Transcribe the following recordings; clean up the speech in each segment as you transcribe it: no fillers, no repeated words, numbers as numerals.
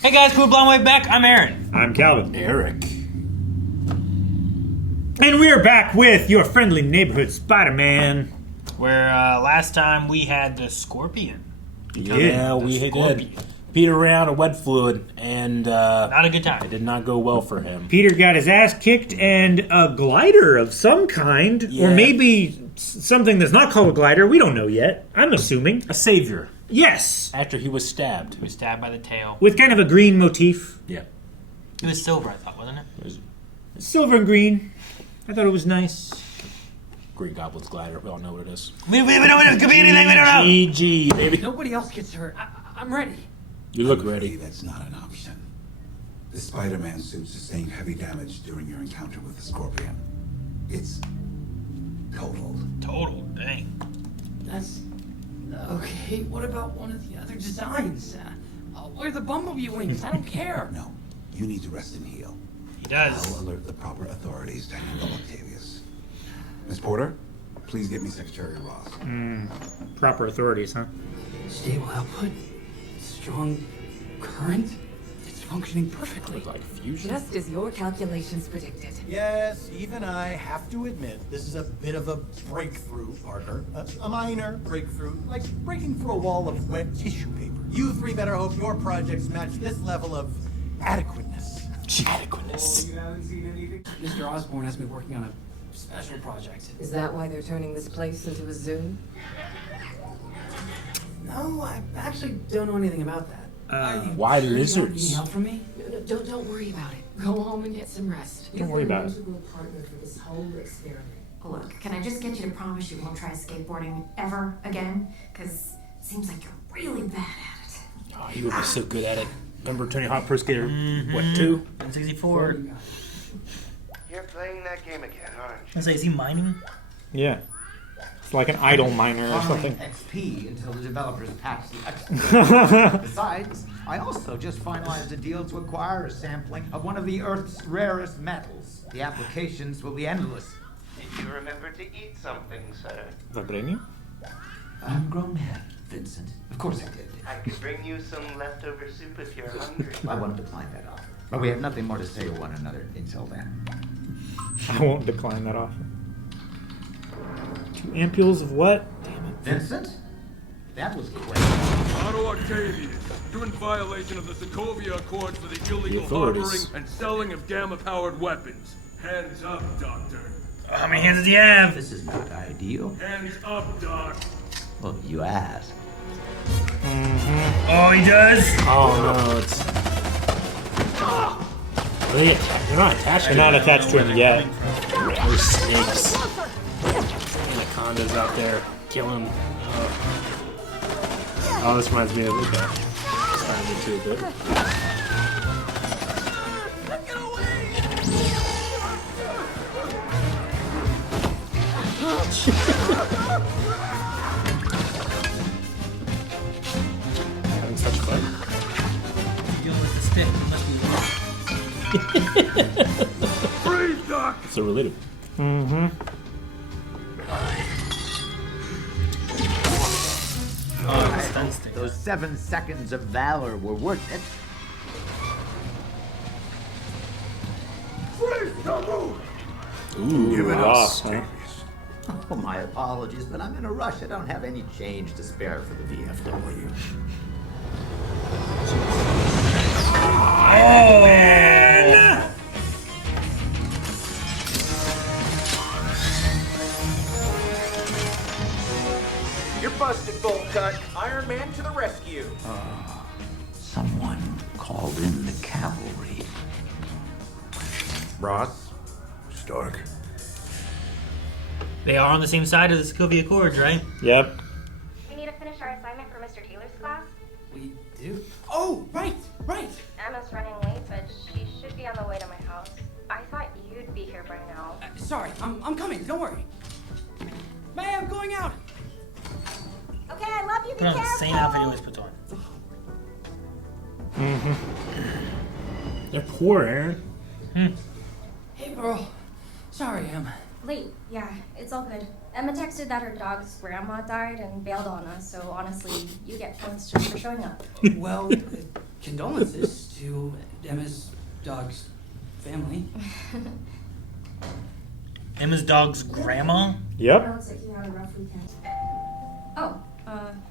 Hey guys, Poop Long Way Back. I'm Aaron. I'm Calvin. Eric. And we're back with your friendly neighborhood Spider-Man. Where last time we had the Scorpion. Yeah, we did. Peter ran out of wet fluid, and Not a good time. it did not go well for him. Peter got his ass kicked, and a glider of some kind, or Yeah. maybe something that's not called a glider, we don't know yet. I'm assuming. A savior, Yes, after he was stabbed. He was stabbed by the tail. with kind of a green motif. Yeah. It was silver, I thought, wasn't it? Silver and green. I thought it was nice. Green Goblin's glider. We all know what it is. We don't know. It could be anything. We don't know. GG, baby. Nobody else gets hurt. I'm ready. You look ready. That's not an option. The Spider-Man suit sustained heavy damage during your encounter with the Scorpion. It's totaled. Total. Dang. That's okay. What about one of the other designs? I'll wear the bumblebee wings. I don't care. No, you need to rest and heal. He does. I'll alert the proper authorities to handle Octavius. Miss Porter, please get me Secretary Ross. Proper authorities, huh? Stable output, strong current. It's functioning perfectly. Like fusion. Just as your calculations predicted. Yes, even I have to admit, this is a bit of a breakthrough, partner. A minor breakthrough, like breaking through a wall of wet tissue paper. You three better hope your projects match this level of adequateness. Adequateness. Mr. Osborn has me working on a special project. Is that why they're turning this place into a zoo? No, I actually don't know anything about that. Why Sure you don't need lizards? any help from me? No, don't worry about it. Go home and get some rest. Don't worry about it. You're an integral partner for this whole experiment. Look, can I just get you to promise you won't try skateboarding ever again? Because it seems like you're really bad at it. Oh, he would be so good at it. Remember Tony Hawk Pro Skater, what, 2? 64. You're playing that game again, aren't you? I say, is he mining? Yeah. It's like an idle miner or something. XP until the developers patch the exploit. Besides, I also just finalized a deal to acquire a sampling of one of the Earth's rarest metals. The applications will be endless. Did you remember to eat something, sir? Vibranium? I'm a grown man, Vincent. Of course I did. I could bring you some leftover soup if you're hungry. I won't decline that offer. But we have nothing more to say to one another until then. I won't decline that offer. 2 ampules of what? Damn it. Vincent? That was quick. Otto Octavius, you're in violation of the Sokovia Accords for the illegal authorities. harboring and selling of gamma-powered weapons. Hands up, Doctor. How many hands does he have? This is not ideal. Hands up, Doc. Well, you asked. Oh, he does? Oh, no, it's... They're not attached to They're not him. attached to him yet. There's snakes. Anacondas out there killing. Oh, this reminds me of Spider-Man 2 a bit. Having such fun. Dealing with the stick. He must be. Freeze, Doc! So relatable. Oh, the stun stick. Those 7 seconds of valor were worth it. Freeze! Don't move! Ooh, Give it up, lost, huh? Octavius. Oh, my apologies, but I'm in a rush. I don't have any change to spare for the VFW. You're busted, Bolt Cut. Iron Man to the rescue. Someone called in the cavalry. Ross? Stark? They are on the same side of the Sokovia Accords, right? Yep. We need to finish our assignment for Mr. Taylor's class. We do? Oh, right. Emma's running late, but she should be on the way to my house. I thought you'd be here by now. Sorry, I'm coming. Don't worry. Ma'am, going out. Okay, I love you. Be Put on the careful. same outfit he always puts on. They're poor, Aaron. Hey, girl. Sorry, Em. Late. Yeah, it's all good. Emma texted that her dog's grandma died and bailed on us, so honestly, you get points just for showing up. Well, condolences to Emma's dog's family. Emma's dog's grandma? Yep. Looks like you had a rough weekend. Oh,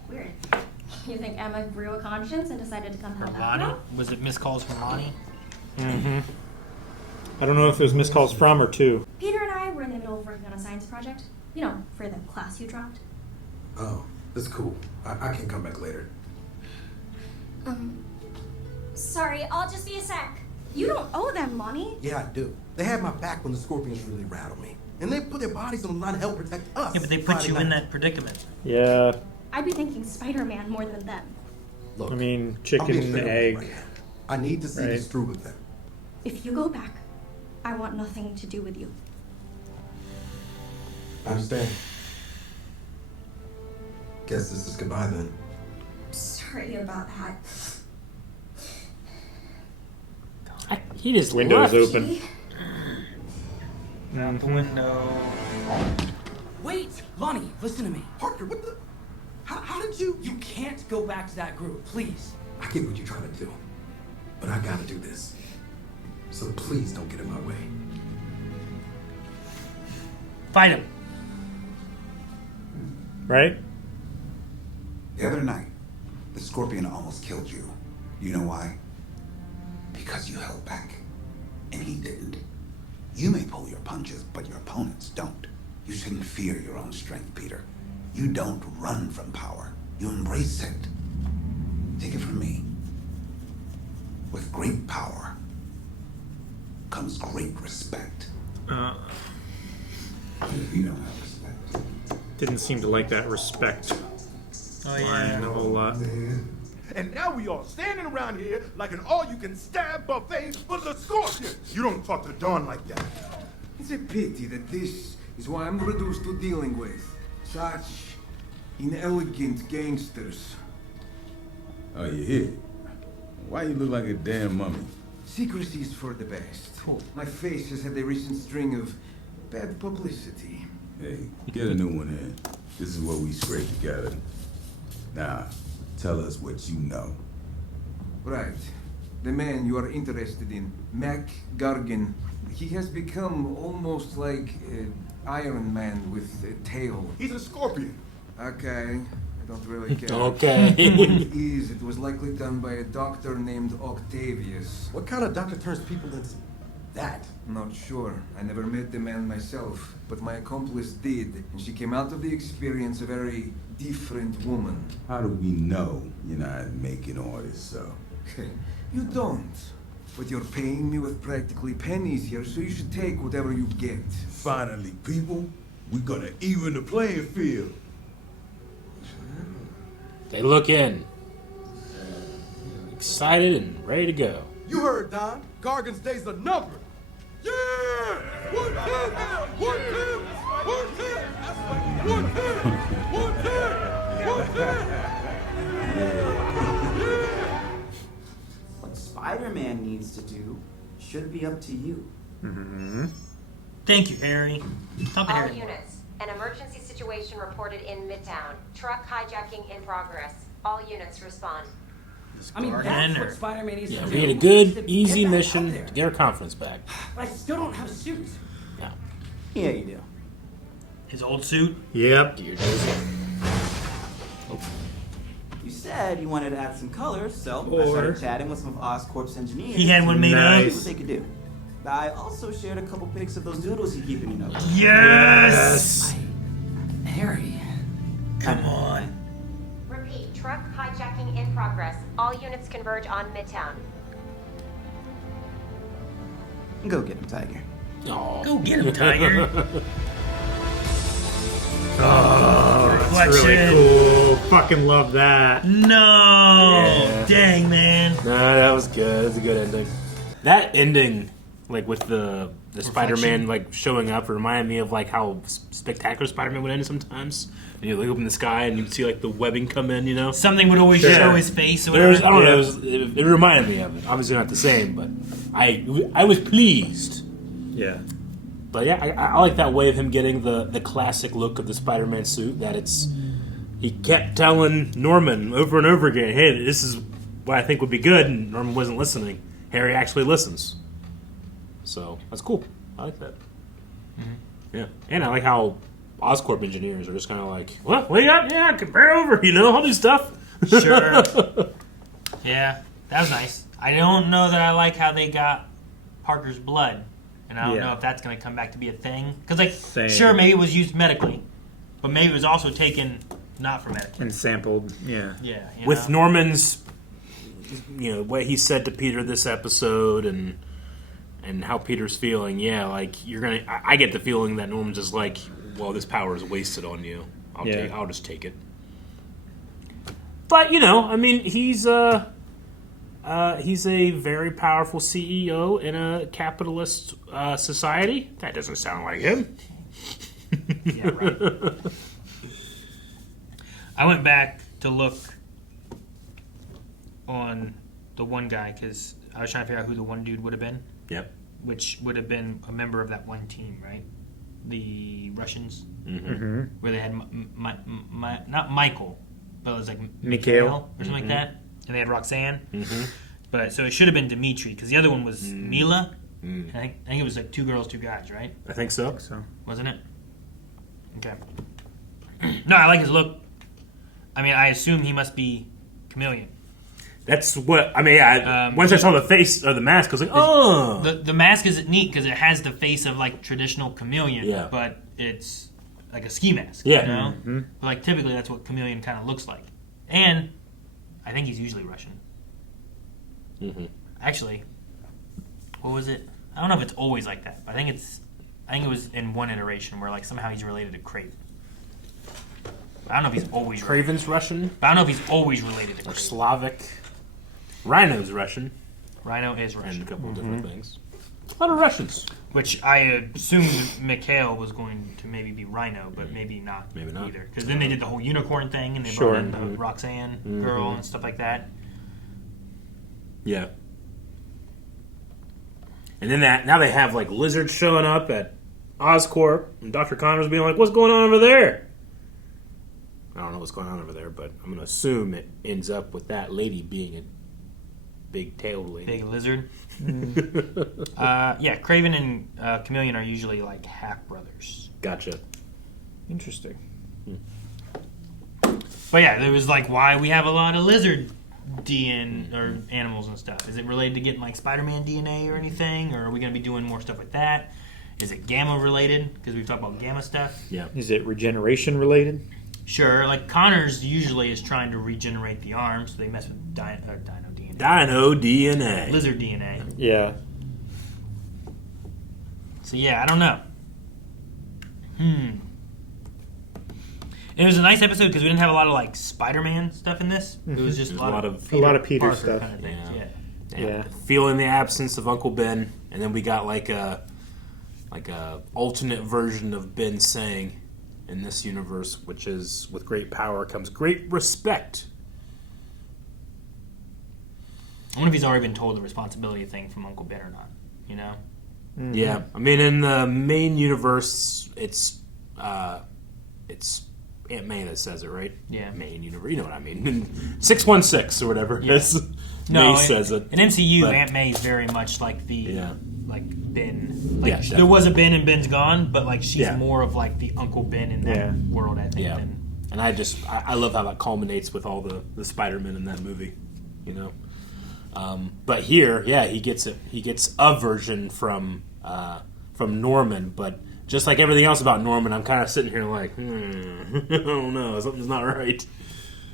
weird. You think Emma grew a conscience and decided to come help out? Lonnie? Was it missed calls from Lonnie? Mm-hmm. I don't know if it was missed calls from or to. Peter and I were in the middle of working on a science project. You know, for the class you dropped. Oh, that's cool. I can come back later. Sorry, I'll just be a sec. You don't owe them, Lonnie. Yeah, I do. They had my back when the Scorpions really rattled me. And they put their bodies on the line to help protect us. Yeah, but they put you in that predicament. Yeah. I'd be thinking Spider-Man more than them. Look, I mean, I'm chicken, being straight up egg. right now. I need to see Right. this through with them. If you go back, I want nothing to do with you. I understand. Guess this is goodbye then. Sorry about that. He just Windows left. open. Out the window. Wait, Lonnie, listen to me. Parker, what the? How did you? You can't go back to that group, please. I get what you're trying to do. But I gotta do this. So please don't get in my way. Fight him. Right? The other night, the Scorpion almost killed you. You know why? Because you held back, and he didn't. You may pull your punches, but your opponents don't. You shouldn't fear your own strength, Peter. You don't run from power. You embrace it. Take it from me. With great power comes great respect. If you don't have respect, Didn't seem to like that respect line a whole lot. And now we all standing around here like an all-you-can-stab buffet for the Scorpion. You don't talk to Dawn like that. It's a pity that this is what I'm reduced to dealing with. Such inelegant gangsters. Oh, you here? Why you look like a damn mummy? Secrecy is for the best. My face has had a recent string of bad publicity. Hey, get a new one in. This is what we scraped together. Now, tell us what you know. Right. The man you are interested in, Mac Gargan, he has become almost like Iron Man with a tail. He's a Scorpion. Okay, I don't really care. Okay. What it is, it was likely done by a doctor named Octavius. What kind of doctor turns people into that? Not sure. I never met the man myself, but my accomplice did, and she came out of the experience a very different woman. How do we know you're not making all this stuff? You don't. But you're paying me with practically pennies here, so you should take whatever you get. Finally, people, we're gonna even the playing field. They look in. Excited and ready to go. You heard, Don. Gargan's days are numbered. Yeah! One ten! One ten! One ten! One ten! One ten! One ten! What Spider-Man needs to do should be up to you. Mm-hmm. Thank you, Harry. Talk to All Harry. units. An emergency situation reported in Midtown. Truck hijacking in progress. All units respond. I mean, Gargan that's or- what Spider-Man needs Yeah, to we do. had a good, Get easy back out mission there. to get our conference back. But I still don't have a suit. No. Yeah, you do. His old suit? Yep. You said you wanted to add some color, so I started chatting with some of Oscorp's engineers. He had one made up. See what they could do. I also shared a couple pics of those doodles you keep in your notes. Yes! Harry. Come on. Repeat. Truck hijacking in progress. All units converge on Midtown. Go get him, Tiger. Oh. Go get him, Tiger. Oh, that's really cool. Fucking love that. No! Yeah. Dang, man. No, that was good. That's a good ending. That ending, like with the Spider-Man like showing up, reminded me of like how spectacular Spider-Man would end sometimes. And you look up in the sky and you'd see like the webbing come in, you know. Something would always show his face or There was, whatever. I don't know. It reminded me of it. Obviously not the same, but I was pleased. Yeah. But yeah, I like that way of him getting the classic look of the Spider-Man suit. That he kept telling Norman over and over again, "Hey, this is what I think would be good, and Norman wasn't listening. Harry actually listens. So that's cool. I like that. Yeah. And I like how Oscorp engineers are just kind of like, what do you got? Yeah, compare over, I'll do stuff. Sure. Yeah, that was nice. I don't know that I like how they got Parker's blood. And I don't know if that's going to come back to be a thing. Because, sure, maybe it was used medically. But maybe it was also taken not for medically. And sampled, yeah. Yeah. With Norman's, what he said to Peter this episode and how Peter's feeling, you're going to... I get the feeling that Norman's just like, well, this power is wasted on you. I'll just take it. But, he's a very powerful CEO in a capitalist society. That doesn't sound like him. Yeah, right. I went back to look on the one guy because I was trying to figure out who the one dude would have been. Yep. Which would have been a member of that one team, right? The Russians. Mm-hmm. Where they had not Michael, but it was like Mikhail or something like that. And they had Roxanne. Mm-hmm. But so it should have been Dimitri because the other one was Mila. I think it was like 2 girls, 2 guys, right? I think so. Wasn't it? Okay. No, I like his look. I assume he must be Chameleon. That's what once I saw the face of the mask, I was like, oh. The mask is neat because it has the face of like traditional Chameleon, yeah. But it's like a ski mask. Yeah. Mm-hmm. But like typically that's what Chameleon kind of looks like, and I think he's usually Russian. Mm-hmm. Actually, what was it? I don't know if it's always like that. But I think it was in one iteration where like somehow he's related to Craven. I don't know if he's always Craven's Russian. But I don't know if he's always related to Craven. Or Slavic. Rhino's Russian. Rhino is Russian. And a couple of different things. A lot of Russians. Which I assumed Mikhail was going to maybe be Rhino, but maybe not. Maybe not. Either. Because then they did the whole unicorn thing, and they brought in the Roxanne girl and stuff like that. Yeah. And then now they have like lizards showing up at Oscorp, and Dr. Connors being like, what's going on over there? I don't know what's going on over there, but I'm going to assume it ends up with that lady being a big-tailed lady. Big lizard. Yeah, Craven and Chameleon are usually like half-brothers. Gotcha. Interesting. But yeah, there was like why we have a lot of lizard DNA or animals and stuff. Is it related to getting like Spider-Man DNA or anything? Or are we going to be doing more stuff with that? Is it gamma related? Because we've talked about gamma stuff. Yeah. Is it regeneration related? Sure. Like Connors usually is trying to regenerate the arm, so they mess with dino DNA. Dino DNA. Lizard DNA. Yeah. So yeah, I don't know. It was a nice episode because we didn't have a lot of like Spider-Man stuff in this. It was just a lot of Peter Parker stuff. kind of things. Yeah. Feeling the absence of Uncle Ben, and then we got like a alternate version of Ben saying in this universe, which is with great power comes great respect. I wonder if he's already been told the responsibility thing from Uncle Ben or not. You know? Mm-hmm. Yeah, I mean in the main universe, it's Aunt May that says it, right? Yeah. Main universe, you know what I mean? 616 or whatever. Yeah. May says it. In MCU, but Aunt May is very much like the like Ben. Like Yeah, there was a Ben and Ben's gone, but like she's Yeah. more of like the Uncle Ben in that world, I think. Yeah. Than, And I love how that culminates with all the Spider-Man in that movie, you know. But here, he gets a version from Norman, but just like everything else about Norman, I'm kind of sitting here like, I don't know, something's not right.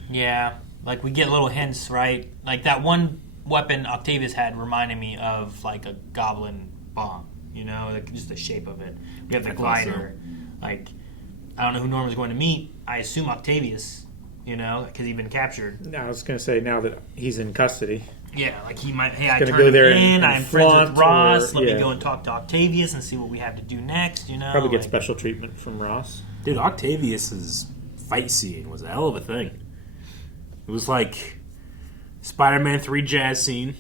Yeah, like we get little hints, right? Like that one weapon Octavius had reminded me of like a goblin bomb, you know, like just the shape of it. We have the glider. Like, I don't know who Norman's going to meet. I assume Octavius, you know, because he'd been captured. No, I was going to say now that he's in custody. Yeah, like he might. Hey, I gonna turned go there in. and I'm friends with Ross. Let me yeah. go and talk to Octavius and see what we have to do next. You know, Probably get like, special treatment from Ross. Dude, Octavius's fight scene was a hell of a thing. It was like Spider-Man 3 jazz scene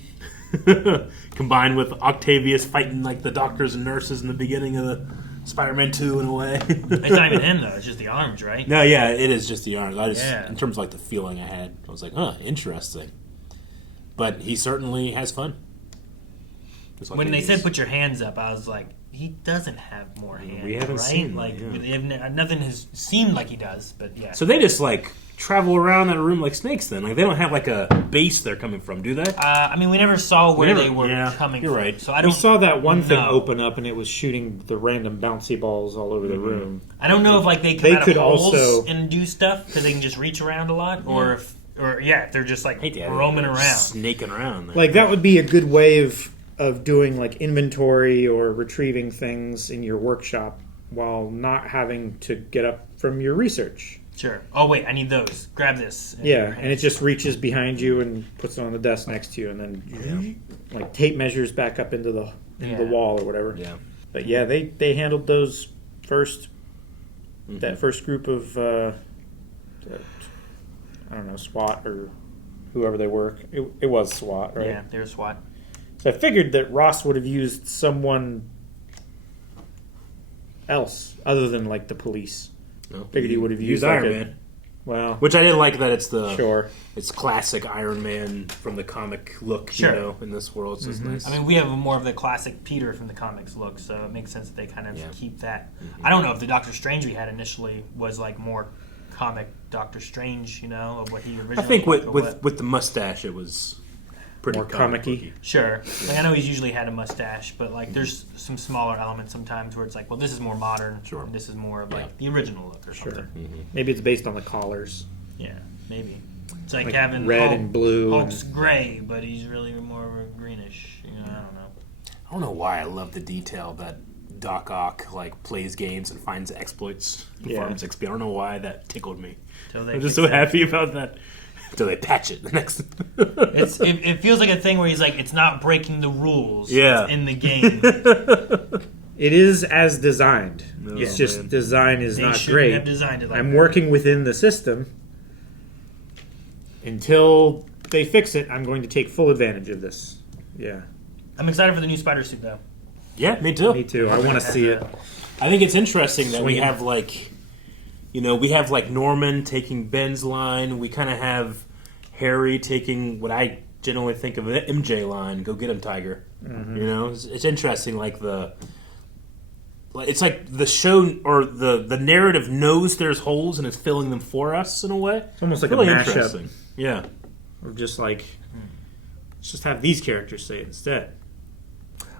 combined with Octavius fighting like the doctors and nurses in the beginning of the Spider-Man 2 in a way. It's not even him though; it's just the arms, right? No, yeah, it is just the arms. I just, Yeah. in terms of like the feeling I had, I was like, huh, interesting. but he certainly has fun. When they said put your hands up, I was like, he doesn't have more hands. We haven't right? seen like yeah. nothing has seemed like he does, but yeah. So they just like travel around that room like snakes. Then like they don't have like a base they're coming from, do they? I mean, we never saw where they were coming you're from. right. So I don't. We saw that one thing know. open up, and it was shooting the random bouncy balls all over the room. I don't know if like they come out of holes and do stuff because they can just reach around a lot, or if they're just like roaming around, snaking around. There. Like that would be a good way of doing like inventory or retrieving things in your workshop while not having to get up from your research. Sure. Oh wait, I need those. Grab this. Yeah, and it just reaches behind you and puts it on the desk next to you, and then like tape measures back up into the wall or whatever. Yeah. But yeah, they handled those first. That first group of I don't know, SWAT or whoever they were. It was SWAT, right? Yeah, they were SWAT. So I figured that Ross would have used someone else other than like the police. No. Figured he would have used Iron like Man. Well, which I did like that it's it's classic Iron Man from the comic look, Sure. you know, in this world. So it's nice. I mean, we have more of the classic Peter from the comics look, so it makes sense that they kind of keep that. I don't know if the Doctor Strange we had initially was like more comic Doctor Strange, you know, of what he originally. I think looked with the mustache, it was pretty more comic-y. Sure. Like, I know he's usually had a mustache, but like there's some smaller elements sometimes where it's like, well, this is more modern. Sure. And this is more of like the original look or something. Maybe it's based on the collars. Yeah, maybe. It's like, Like having red Hulk, and blue Hulk's gray, but he's really more of a greenish. You know, I don't know. I don't know why I love the detail that Doc Ock like plays games and finds exploits before XP. I don't know why that tickled me. I'm just so happy about that. Until they patch it the next. It feels like a thing where he's like, it's not breaking the rules. Yeah. It's in the game. It is as designed. No, it's just design is They not shouldn't great. have designed it like I'm that. working within the system. Until they fix it, I'm going to take full advantage of this. Yeah. I'm excited for the new spider suit, though. Yeah, me too. Me too. I want to see it. I think it's interesting that we Swinging. have like, you know, we have like Norman taking Ben's line. We kind of have Harry taking what I generally think of an MJ line. Go get him, Tiger. Mhm. You know, it's interesting. Like it's like the show or the narrative knows there's holes and is filling them for us in a way. It's almost like really a mashup. interesting. Yeah. Or just like, let's just have these characters say it instead.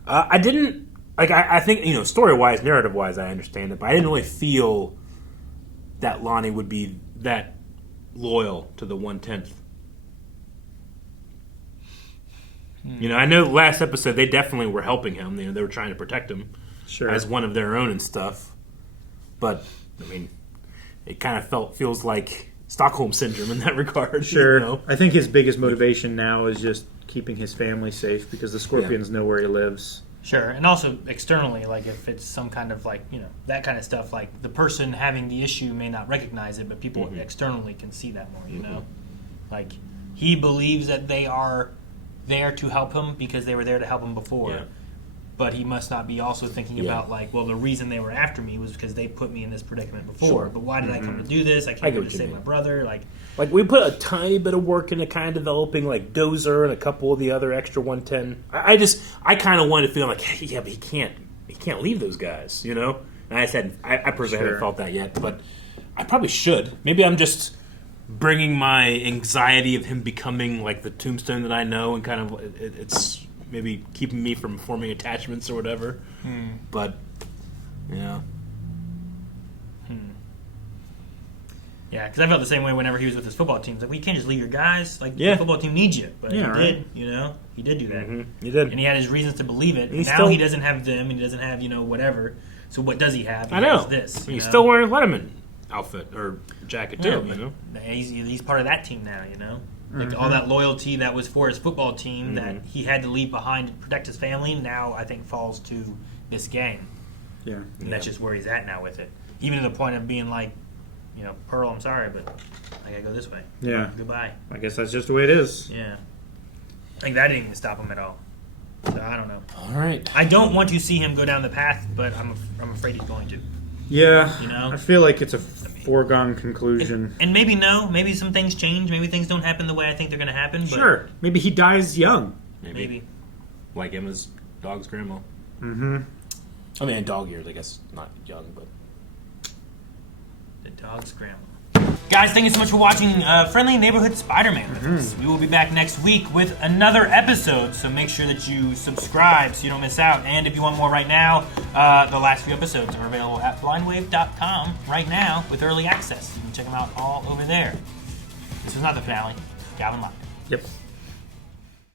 I didn't like. I think, you know, story wise, narrative wise, I understand it, but I didn't really feel that Lonnie would be that loyal to the 1/10th. You know, I know last episode they definitely were helping him. You know, they were trying to protect him as one of their own and stuff. But I mean, it kind of feels like Stockholm syndrome in that regard. Sure. You know? I think his biggest motivation now is just keeping his family safe because the Scorpions know where he lives. Sure, and also externally, like if it's some kind of like, you know, that kind of stuff, like the person having the issue may not recognize it, but people externally can see that more, you know? Like he believes that they are there to help him because they were there to help him before. But he must not be also thinking about like, well, the reason they were after me was because they put me in this predicament before. Sure. But why did I come to do this? I I came get here what to you save mean. my brother. Like we put a tiny bit of work into kind of developing like Dozer and a couple of the other extra 110. I kind of wanted to feel like, hey, yeah, but he can't leave those guys, you know. And I personally haven't felt that yet, but I probably should. Maybe I'm just bringing my anxiety of him becoming like the Tombstone that I know, and kind of it's maybe keeping me from forming attachments or whatever. But yeah. Yeah, because I felt the same way whenever he was with his football teams. Like, well, you can't just leave your guys. Like, Yeah. the football team needs you. But Yeah, he right. did, you know? He did do that. He did. And he had his reasons to believe it. And he's Now still- he doesn't have them, and he doesn't have, you know, whatever. So what does he have? He I know. has this. you He's know? still wearing Letterman outfit or jacket too. Yeah, You know. but he's part of that team now, you know? Like, Mhm. all that loyalty that was for his football team that Mhm. he had to leave behind to protect his family, now I think falls to this gang. Yeah. And that's just where he's at now with it. Even to the point of being like, you know, Pearl, I'm sorry, but I gotta go this way. Yeah. Goodbye. I guess that's just the way it is. Yeah. I think that didn't even stop him at all. So I don't know. All right. I don't want to see him go down the path, but I'm afraid he's going to. Yeah, You know? I feel like it's a foregone conclusion. And maybe maybe some things change. Maybe things don't happen the way I think they're going to happen. But Sure, maybe he dies young. Maybe. Like Emma's dog's grandma. Mm-hmm. I mean, in dog years, I guess. Not young, but... The dog's grandma. Guys, thank you so much for watching Friendly Neighborhood Spider-Man with us. We will be back next week with another episode, so make sure that you subscribe so you don't miss out. And if you want more right now, the last few episodes are available at blindwave.com right now with early access. You can check them out all over there. This was not the finale. Gavin Lock. Yep.